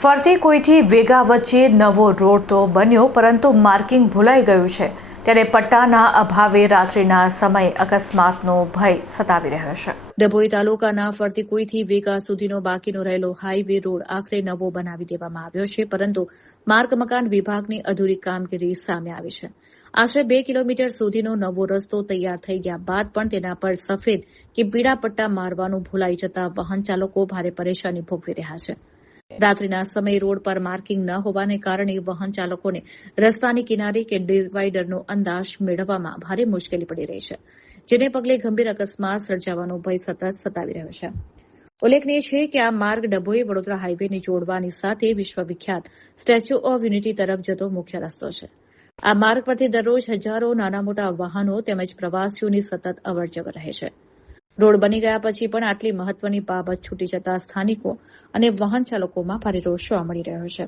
ફરતી કોઈથી વેગા વચ્ચે નવો રોડ તો બન્યો, પરંતુ માર્કિંગ ભૂલાઈ ગયું છે. ત્યારે પટ્ટાના અભાવે રાત્રિના સમયે અકસ્માતનો ભય સતાવી રહ્યો છે. ડભોઈ તાલુકાના ફરતી કોઈથી વેગા સુધીનો બાકીનો રહેલો હાઈવે રોડ આખરે નવો બનાવી દેવામાં આવ્યો છે, પરંતુ માર્ગ મકાન વિભાગની અધૂરી કામગીરી સામે આવી છે. આશરે 2 કિલોમીટર સુધીનો નવો રસ્તો તૈયાર થઈ ગયા બાદ પણ તેના પર સફેદ કે પીળા પટ્ટા મારવાનું ભૂલાઈ જતા વાહન ચાલકો ભારે પરેશાની ભોગવી રહ્યા છે. રાત્રિના સમયે રોડ પર માર્કિંગ ન હોવાને કારણે વાહન ચાલકોને રસ્તાની કિનારે કે ડિવાઈડરનો અંદાજ મેળવવામાં ભારે મુશ્કેલી પડી રહી છે, જેને પગલે ગંભીર અકસ્માત સર્જાવાનો ભય સતત સતાવી રહ્યો છે. ઉલ્લેખનીય છે કે આ માર્ગ ડભોઈ વડોદરા હાઈવેને જોડવાની સાથે વિશ્વવિખ્યાત સ્ટેચ્યુ ઓફ યુનિટી તરફ જતો મુખ્ય રસ્તો છે. આ માર્ગ પરથી દરરોજ હજારો નાના મોટા વાહનો તેમજ પ્રવાસીઓની સતત અવરજવર રહે છે. રોડ બની ગયા પછી પણ આટલી મહત્વની બાબત છૂટી જતા સ્થાનિકો અને વાહન ચાલકોમાં ભારે રોષ જોવા મળી રહ્યો છે.